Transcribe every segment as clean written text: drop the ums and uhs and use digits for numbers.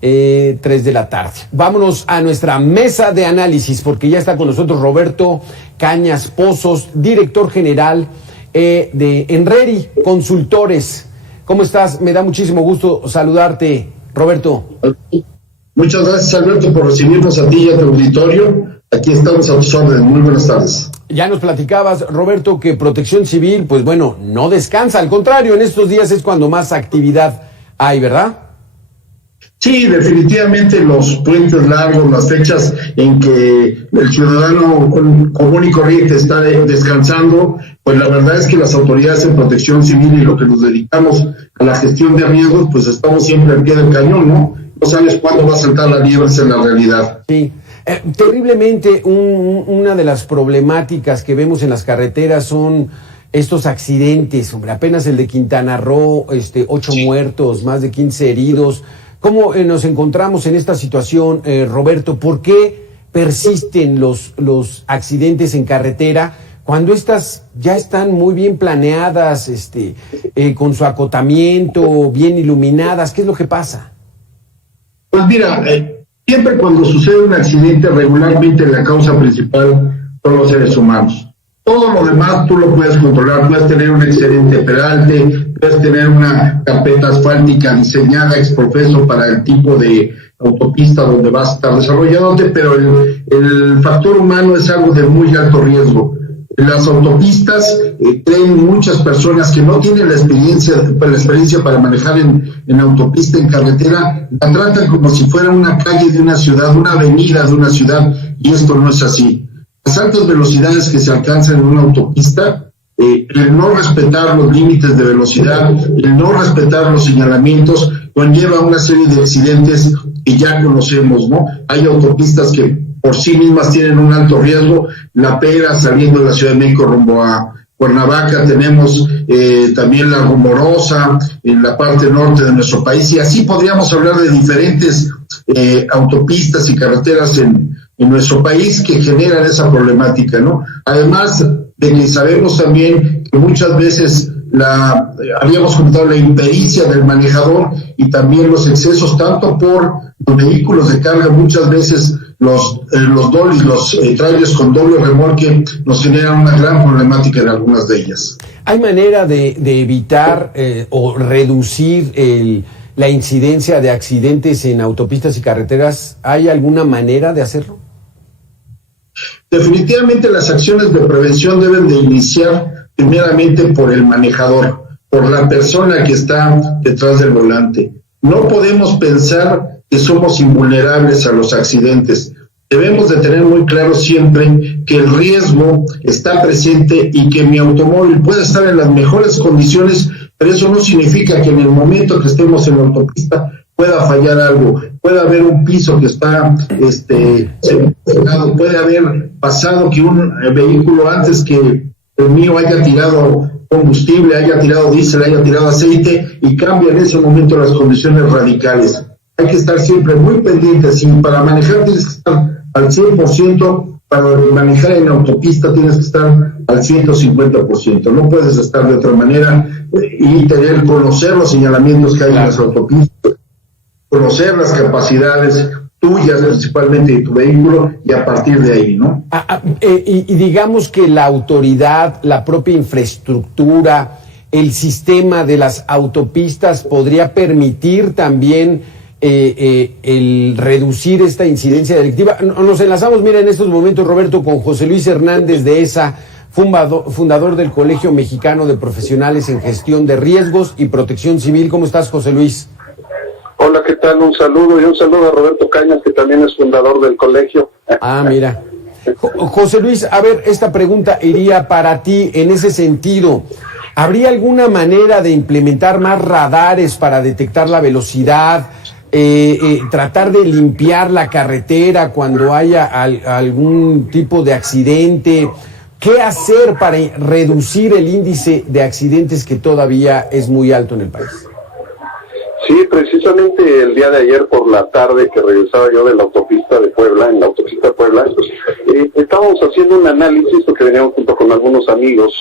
3 de la tarde. Vámonos a nuestra mesa de análisis, porque ya está con nosotros Roberto Cañas Pozos, director general de Enreri Consultores. ¿Cómo estás? Me da muchísimo gusto saludarte, Roberto. Muchas gracias, Alberto, por recibirnos a ti y a tu auditorio. Aquí estamos a tus órdenes. Muy buenas tardes. Ya nos platicabas, Roberto, que Protección Civil, pues bueno, no descansa. Al contrario, en estos días es cuando más actividad hay, ¿verdad? Sí, definitivamente los puentes largos, las fechas en que el ciudadano común y corriente está descansando, pues la verdad es que las autoridades de Protección Civil y lo que nos dedicamos a la gestión de riesgos, pues estamos siempre al pie del cañón, ¿no? No sabes cuándo va a saltar la liebre en la realidad. Sí. Terriblemente, una de las problemáticas que vemos en las carreteras son estos accidentes, hombre, apenas el de Quintana Roo, 8 muertos, más de 15 heridos. ¿Cómo nos encontramos en esta situación, Roberto? ¿Por qué persisten los accidentes en carretera cuando estas ya están muy bien planeadas, con su acotamiento, bien iluminadas? ¿Qué es lo que pasa? Pues mira, siempre cuando sucede un accidente, regularmente la causa principal son los seres humanos. Todo lo demás tú lo puedes controlar, puedes tener un excelente peralte, puedes tener una carpeta asfáltica diseñada ex profeso para el tipo de autopista donde vas a estar desarrollándote, pero el factor humano es algo de muy alto riesgo. En las autopistas creen muchas personas que no tienen la experiencia para manejar en autopista, en carretera, la tratan como si fuera una calle de una ciudad, una avenida de una ciudad, y esto no es así. Las altas velocidades que se alcanzan en una autopista, el no respetar los límites de velocidad, el no respetar los señalamientos, conlleva una serie de accidentes que ya conocemos, ¿no? Hay autopistas que por sí mismas tienen un alto riesgo. La Pera, saliendo de la Ciudad de México rumbo a Cuernavaca, tenemos también la Rumorosa en la parte norte de nuestro país, y así podríamos hablar de diferentes autopistas y carreteras en nuestro país que generan esa problemática, ¿no? Además de que sabemos también que muchas veces habíamos comentado la impericia del manejador y también los excesos, tanto por los vehículos de carga, muchas veces los dolis, los trailers con doble remolque nos generan una gran problemática en algunas de ellas. ¿Hay manera de evitar o reducir la incidencia de accidentes en autopistas y carreteras? ¿Hay alguna manera de hacerlo? Definitivamente las acciones de prevención deben de iniciar primeramente por el manejador, por la persona que está detrás del volante. No podemos pensar que somos invulnerables a los accidentes. Debemos de tener muy claro siempre que el riesgo está presente y que mi automóvil puede estar en las mejores condiciones, pero eso no significa que en el momento que estemos en la autopista pueda fallar algo, puede haber un piso que está puede haber pasado que un vehículo antes que el mío haya tirado combustible, haya tirado diésel, haya tirado aceite, y cambia en ese momento las condiciones radicales. Hay que estar siempre muy pendientes, y para manejar tienes que estar al 100%, para manejar en autopista tienes que estar al 150%, no puedes estar de otra manera, y conocer los señalamientos que hay en las autopistas, conocer las capacidades tuyas principalmente de tu vehículo, y a partir de ahí, ¿no? Y digamos que la autoridad, la propia infraestructura, el sistema de las autopistas podría permitir también el reducir esta incidencia delictiva. Nos enlazamos, mira, en estos momentos, Roberto, con José Luis Hernández de ESA, fundador del Colegio Mexicano de Profesionales en Gestión de Riesgos y Protección Civil. ¿Cómo estás, José Luis? Hola, ¿qué tal? Un saludo, y un saludo a Roberto Cañas, que también es fundador del colegio. Mira. José Luis, a ver, esta pregunta iría para ti en ese sentido. ¿Habría alguna manera de implementar más radares para detectar la velocidad, tratar de limpiar la carretera cuando haya algún tipo de accidente? ¿Qué hacer para reducir el índice de accidentes que todavía es muy alto en el país? Sí, precisamente el día de ayer por la tarde que regresaba yo de la autopista de Puebla, en la autopista de Puebla, estábamos haciendo un análisis, porque veníamos junto con algunos amigos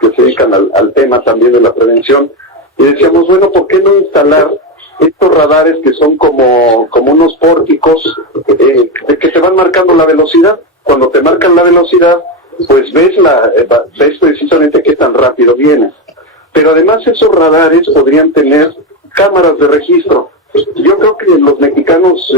que se dedican al tema también de la prevención, y decíamos, bueno, ¿por qué no instalar estos radares que son como unos pórticos que te van marcando la velocidad. Cuando te marcan la velocidad, pues ves precisamente qué tan rápido vienes. Pero además esos radares podrían tener cámaras de registro. Yo creo que los mexicanos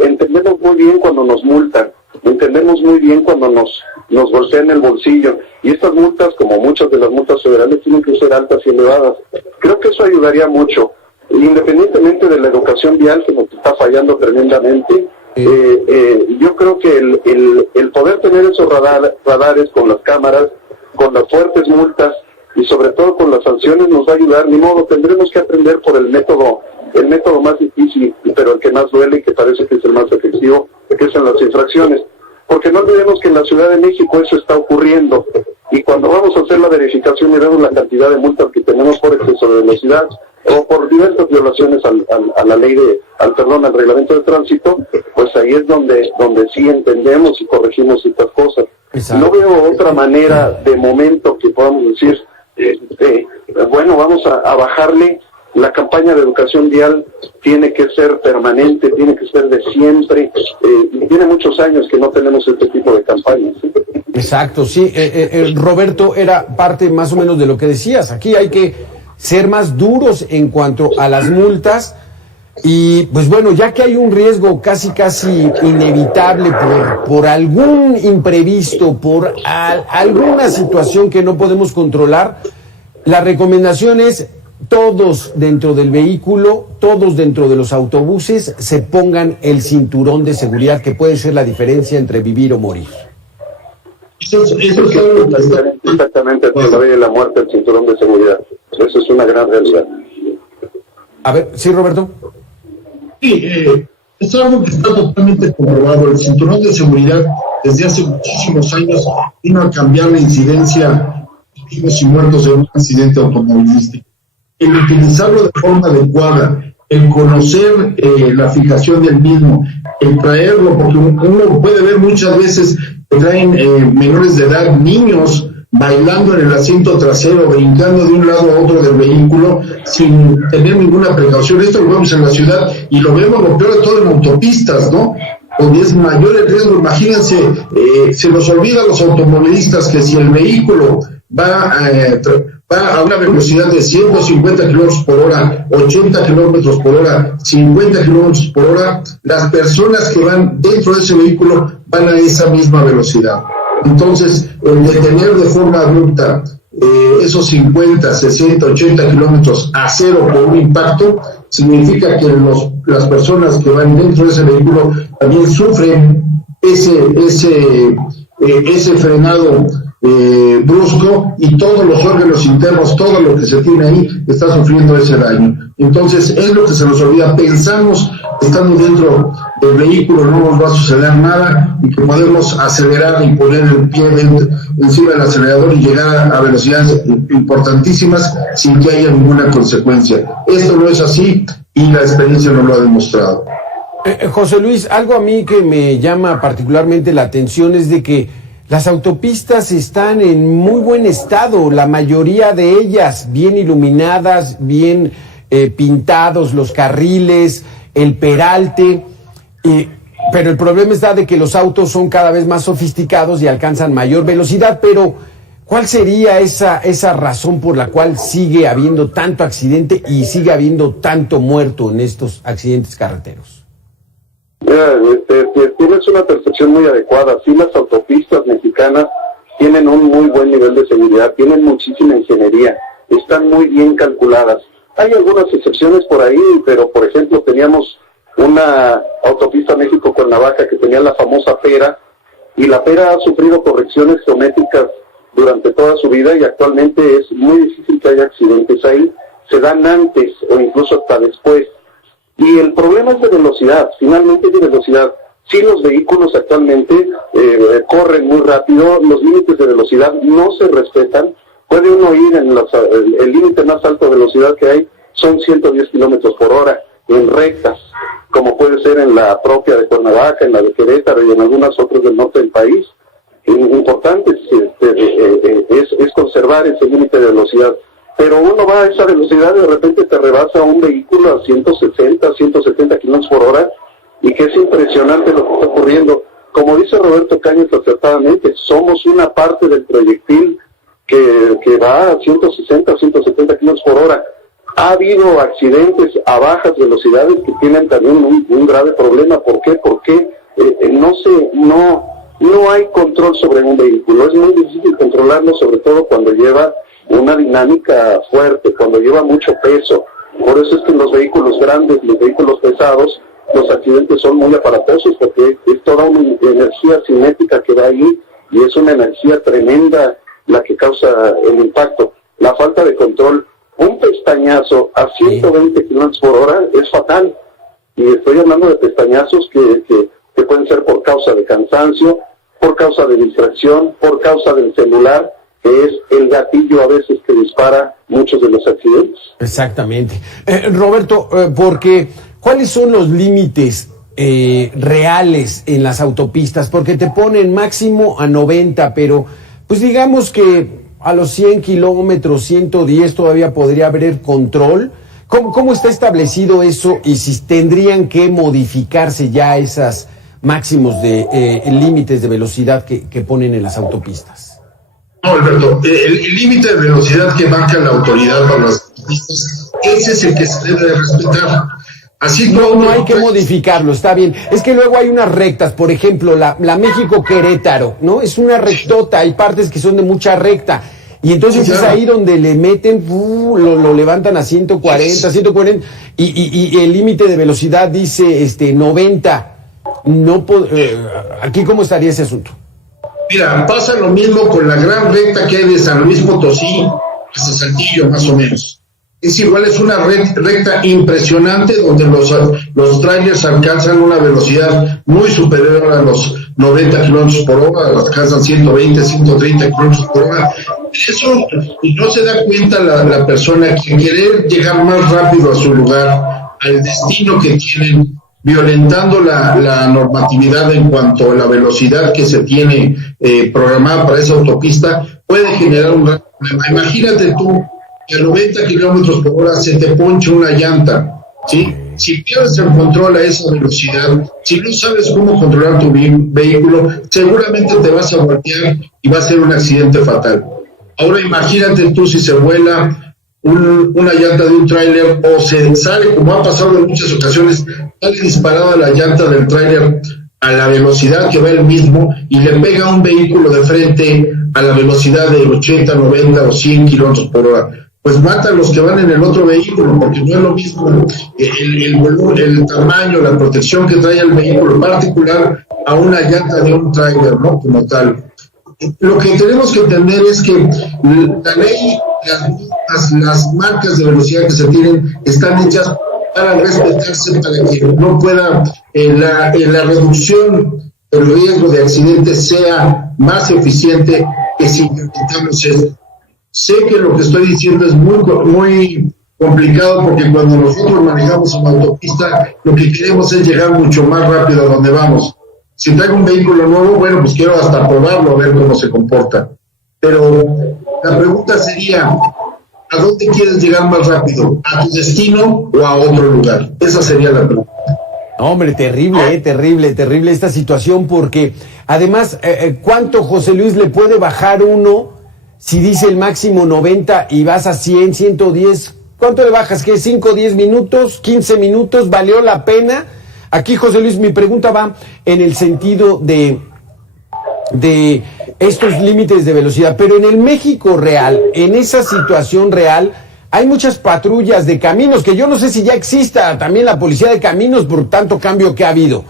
entendemos muy bien cuando nos multan, entendemos muy bien cuando nos golpean el bolsillo, y estas multas, como muchas de las multas federales, tienen que ser altas y elevadas. Creo que eso ayudaría mucho, independientemente de la educación vial, que nos está fallando tremendamente. Yo creo que el poder tener esos radares con las cámaras, con las fuertes multas y sobre todo con las sanciones nos va a ayudar. Ni modo, tendremos que aprender por el método más difícil, pero el que más duele y que parece que es el más efectivo, que es en las infracciones. Porque no olvidemos que en la Ciudad de México eso está ocurriendo, y cuando vamos a hacer la verificación y vemos la cantidad de multas que tenemos por exceso de velocidad o por diversas violaciones a la ley al reglamento de tránsito, pues ahí es donde sí entendemos y corregimos estas cosas. Exacto. No veo otra manera de momento que podamos decir, bueno, vamos a bajarle. La campaña de educación vial tiene que ser permanente, tiene que ser de siempre, y tiene muchos años que no tenemos este tipo de campañas. Exacto, sí. Roberto, era parte más o menos de lo que decías. Aquí hay que ser más duros en cuanto a las multas, y pues bueno, ya que hay un riesgo casi inevitable por algún imprevisto, por alguna situación que no podemos controlar, la recomendación es: todos dentro del vehículo, todos dentro de los autobuses, se pongan el cinturón de seguridad, que puede ser la diferencia entre vivir o morir. Eso exactamente, la vida y la muerte, el cinturón de seguridad. Eso es una gran realidad. A ver, ¿sí, Roberto? Sí, es algo que está totalmente comprobado. El cinturón de seguridad, desde hace muchísimos años, vino a cambiar la incidencia de vivos y muertos en un accidente automovilístico. El utilizarlo de forma adecuada, el conocer la fijación del mismo, el traerlo, porque uno puede ver muchas veces que traen menores de edad, niños, bailando en el asiento trasero, brincando de un lado a otro del vehículo, sin tener ninguna precaución. Esto lo vemos en la ciudad, y lo vemos lo peor de todo en autopistas, ¿no? Donde es mayor el riesgo. Imagínense, se nos olvida a los automovilistas que si el vehículo va a una velocidad de 150 kilómetros por hora, 80 kilómetros por hora, 50 kilómetros por hora, las personas que van dentro de ese vehículo van a esa misma velocidad. Entonces, el detener de forma abrupta esos 50, 60, 80 kilómetros a cero por un impacto, significa que las personas que van dentro de ese vehículo también sufren ese frenado brusco, y todos los órganos internos, todo lo que se tiene ahí está sufriendo ese daño. Entonces es lo que se nos olvida. Pensamos que estando dentro del vehículo no nos va a suceder nada, y que podemos acelerar y poner el pie encima del acelerador y llegar a velocidades importantísimas sin que haya ninguna consecuencia. Esto no es así, y la experiencia nos lo ha demostrado. José Luis, algo a mí que me llama particularmente la atención es de que las autopistas están en muy buen estado, la mayoría de ellas bien iluminadas, bien pintados los carriles, el peralte, pero el problema está de que los autos son cada vez más sofisticados y alcanzan mayor velocidad. Pero ¿cuál sería esa razón por la cual sigue habiendo tanto accidente y sigue habiendo tanto muerto en estos accidentes carreteros? Tienes una percepción muy adecuada. Sí, las autopistas mexicanas tienen un muy buen nivel de seguridad, tienen muchísima ingeniería, están muy bien calculadas. Hay algunas excepciones por ahí, pero por ejemplo teníamos una autopista México-Cuernavaca que tenía la famosa pera, y la pera ha sufrido correcciones geométricas durante toda su vida, y actualmente es muy difícil que haya accidentes ahí. Se dan antes o incluso hasta después. Y el problema es de velocidad, finalmente es de velocidad. Sí, los vehículos actualmente corren muy rápido, los límites de velocidad no se respetan. Puede uno ir en el límite más alto de velocidad que hay son 110 kilómetros por hora en rectas, como puede ser en la propia de Cuernavaca, en la de Querétaro y en algunas otras del norte del país. Importante es conservar ese límite de velocidad. pero uno va a esa velocidad y de repente te rebasa un vehículo a 160, 170 kilómetros por hora, y que es impresionante lo que está ocurriendo. Como dice Roberto Cañas acertadamente, somos una parte del proyectil que va a 160, 170 kilómetros por hora. Ha habido accidentes a bajas velocidades que tienen también un grave problema. ¿Por qué? Porque no hay control sobre un vehículo. Es muy difícil controlarlo, sobre todo cuando lleva una dinámica fuerte, cuando lleva mucho peso. Por eso es que en los vehículos grandes, los vehículos pesados, los accidentes son muy aparatosos, porque es toda una energía cinética que va ahí, y es una energía tremenda la que causa el impacto. La falta de control, un pestañazo a 120 kilómetros por hora es fatal. Y estoy hablando de pestañazos que pueden ser por causa de cansancio, por causa de distracción, por causa del celular, que es el gatillo a veces que dispara muchos de los accidentes. Exactamente. Roberto, porque ¿cuáles son los límites reales en las autopistas? Porque te ponen máximo a 90, pero pues digamos que a los 100 kilómetros, 110 todavía podría haber control. ¿Cómo está establecido eso y si tendrían que modificarse ya esas máximos de límites de velocidad que ponen en las autopistas? No, Alberto, el límite de velocidad que marca la autoridad para las autopistas, ese es el que se debe de respetar. Así no hay que modificarlo, está bien. Es que luego hay unas rectas, por ejemplo, la México-Querétaro, ¿no? Es una rectota, hay partes que son de mucha recta. Y entonces es ahí donde le meten, lo levantan a 140, y el límite de velocidad dice 90. Aquí, ¿cómo estaría ese asunto? Mira, pasa lo mismo con la gran recta que hay de San Luis Potosí hasta Saltillo, más o menos. Es igual, es una recta impresionante donde los trailers alcanzan una velocidad muy superior a los 90 kilómetros por hora, alcanzan 120, 130 kilómetros por hora. Eso, y no se da cuenta la persona que querer llegar más rápido a su lugar, al destino que tienen, violentando la normatividad en cuanto a la velocidad que se tiene programada para esa autopista, puede generar un gran problema. Imagínate tú que a 90 kilómetros por hora se te ponche una llanta, ¿sí? Si pierdes el control a esa velocidad, si no sabes cómo controlar tu vehículo, seguramente te vas a voltear y va a ser un accidente fatal. Ahora imagínate tú si se vuela una llanta de un tráiler o se sale, como ha pasado en muchas ocasiones, sale disparada la llanta del tráiler a la velocidad que va el mismo y le pega a un vehículo de frente a la velocidad de 80, 90 o 100 kilómetros por hora. Pues mata a los que van en el otro vehículo, porque no es lo mismo el volumen, el tamaño, la protección que trae el vehículo particular a una llanta de un tráiler, ¿no? Como tal. Lo que tenemos que entender es que la ley, las marcas de velocidad que se tienen están hechas para respetarse, para que no pueda la reducción del riesgo de accidentes sea más eficiente que si intentamos esto. Sé que lo que estoy diciendo es muy complicado, porque cuando nosotros manejamos una autopista, lo que queremos es llegar mucho más rápido a donde vamos. Si traigo un vehículo nuevo, bueno, pues quiero hasta probarlo, a ver cómo se comporta. Pero la pregunta sería, ¿a dónde quieres llegar más rápido? ¿A tu destino o a otro lugar? Esa sería la pregunta. Hombre, terrible esta situación, porque además, ¿cuánto, José Luis, le puede bajar uno si dice el máximo 90 y vas a 100, 110? ¿Cuánto le bajas? ¿Qué? ¿5, 10 minutos? ¿15 minutos? ¿Valió la pena? Aquí, José Luis, mi pregunta va en el sentido de estos límites de velocidad, pero en el México real, en esa situación real, hay muchas patrullas de caminos, que yo no sé si ya exista también la policía de caminos por tanto cambio que ha habido,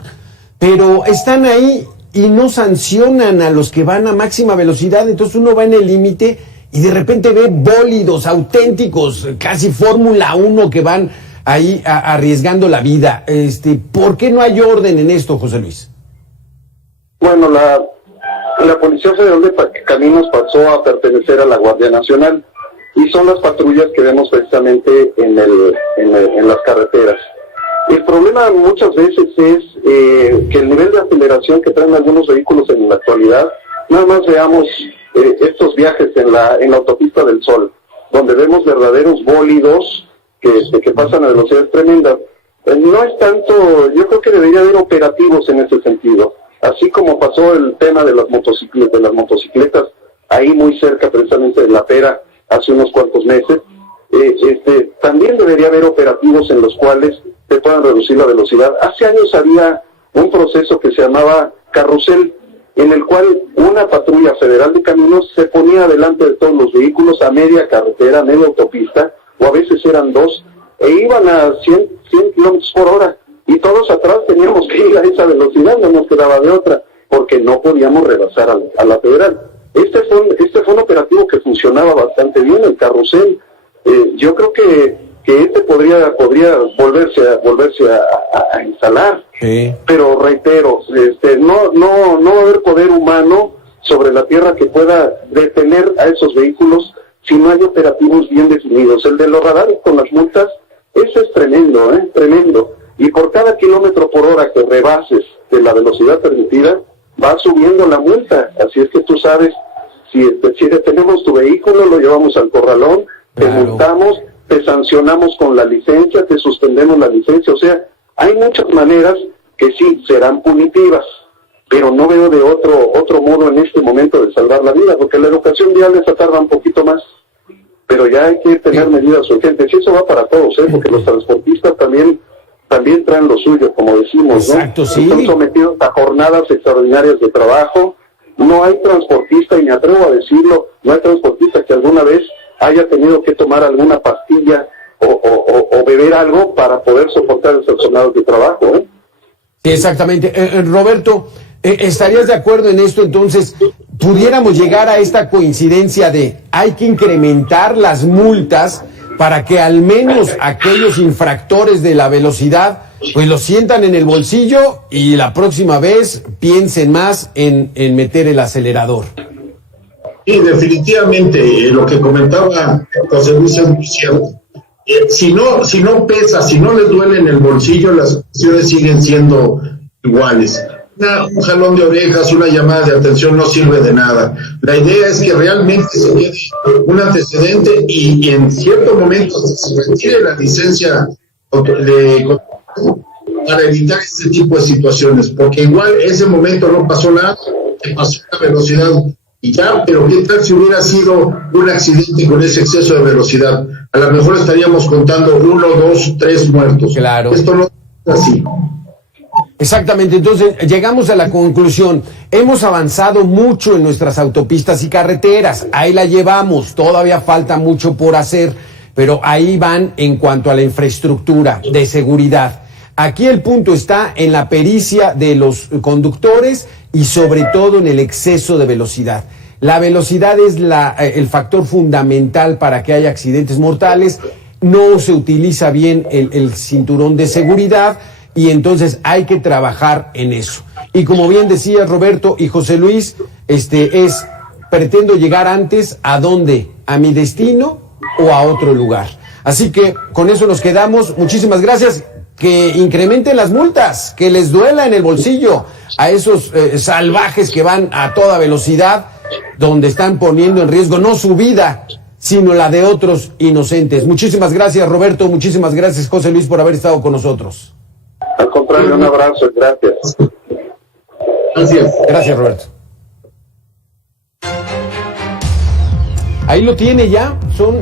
pero están ahí y no sancionan a los que van a máxima velocidad. Entonces uno va en el límite y de repente ve bólidos auténticos, casi Fórmula 1, que van ahí arriesgando la vida. ¿Por qué no hay orden en esto, José Luis? Bueno, la Policía Federal de Caminos pasó a pertenecer a la Guardia Nacional, y son las patrullas que vemos precisamente en las carreteras. El problema muchas veces es que el nivel de aceleración que traen algunos vehículos en la actualidad, nada más veamos estos viajes en la autopista del Sol. donde vemos verdaderos bólidos que pasan a velocidades tremendas. No es tanto, yo creo que debería haber operativos en ese sentido, así como pasó el tema de las motocicletas ahí muy cerca precisamente de La Pera hace unos cuantos meses. También debería haber operativos en los cuales se puedan reducir la velocidad. Hace años había un proceso que se llamaba carrusel, en el cual una patrulla federal de caminos se ponía delante de todos los vehículos a media carretera, a media autopista, o a veces eran dos, e iban a 100 kilómetros por hora, y todos atrás teníamos que ir a esa velocidad, no nos quedaba de otra, porque no podíamos rebasar a la federal. Este fue un operativo que funcionaba bastante bien, el carrusel. Yo creo que podría volverse a instalar. Sí. Pero reitero, no va a haber poder humano sobre la tierra que pueda detener a esos vehículos si no hay operativos bien definidos. El de los radares con las multas, ese es tremendo, tremendo. Y por cada kilómetro por hora que rebases de la velocidad permitida, va subiendo la multa. Así es que tú sabes, si detenemos tu vehículo, lo llevamos al corralón, te multamos, te sancionamos con la licencia, te suspendemos la licencia. O sea, hay muchas maneras que sí serán punitivas, pero no veo de otro modo en este momento de salvar la vida, porque la educación vial esa tarda un poquito más, pero ya hay que tener medidas urgentes, y eso va para todos, porque los transportistas también traen lo suyo, como decimos, ¿no? Exacto, sí. Están sometidos a jornadas extraordinarias de trabajo. No hay transportista, y me atrevo a decirlo, no hay transportista que alguna vez haya tenido que tomar alguna pastilla o beber algo para poder soportar esas jornadas de trabajo, ¿eh? Sí, exactamente. Roberto, ¿estarías de acuerdo en esto? Entonces, pudiéramos llegar a esta coincidencia de hay que incrementar las multas para que al menos aquellos infractores de la velocidad pues lo sientan en el bolsillo y la próxima vez piensen más en meter el acelerador. Sí, definitivamente, lo que comentaba José Luis es muy cierto. Si no pesa, si no les duele en el bolsillo, las acciones siguen siendo iguales. Un jalón de orejas, una llamada de atención no sirve de nada. La idea es que realmente se quede un antecedente y en cierto momento se retire la licencia para evitar este tipo de situaciones, porque igual ese momento no pasó nada, pasó la velocidad y ya, pero ¿qué tal si hubiera sido un accidente con ese exceso de velocidad? A lo mejor estaríamos contando 1, 2, 3 muertos. Claro. Esto no es así. Exactamente, entonces llegamos a la conclusión, hemos avanzado mucho en nuestras autopistas y carreteras, ahí la llevamos, todavía falta mucho por hacer, pero ahí van en cuanto a la infraestructura de seguridad. Aquí el punto está en la pericia de los conductores y sobre todo en el exceso de velocidad. La velocidad es el factor fundamental para que haya accidentes mortales, no se utiliza bien el cinturón de seguridad y entonces hay que trabajar en eso. Y como bien decía Roberto y José Luis, pretendo llegar antes ¿a dónde? ¿A mi destino o a otro lugar? Así que con eso nos quedamos. Muchísimas gracias. Que incrementen las multas, que les duela en el bolsillo a esos salvajes que van a toda velocidad, donde están poniendo en riesgo no su vida, sino la de otros inocentes. Muchísimas gracias, Roberto. Muchísimas gracias, José Luis, por haber estado con nosotros. Al contrario, un abrazo, gracias. Gracias. Gracias, Roberto. Ahí lo tiene ya, son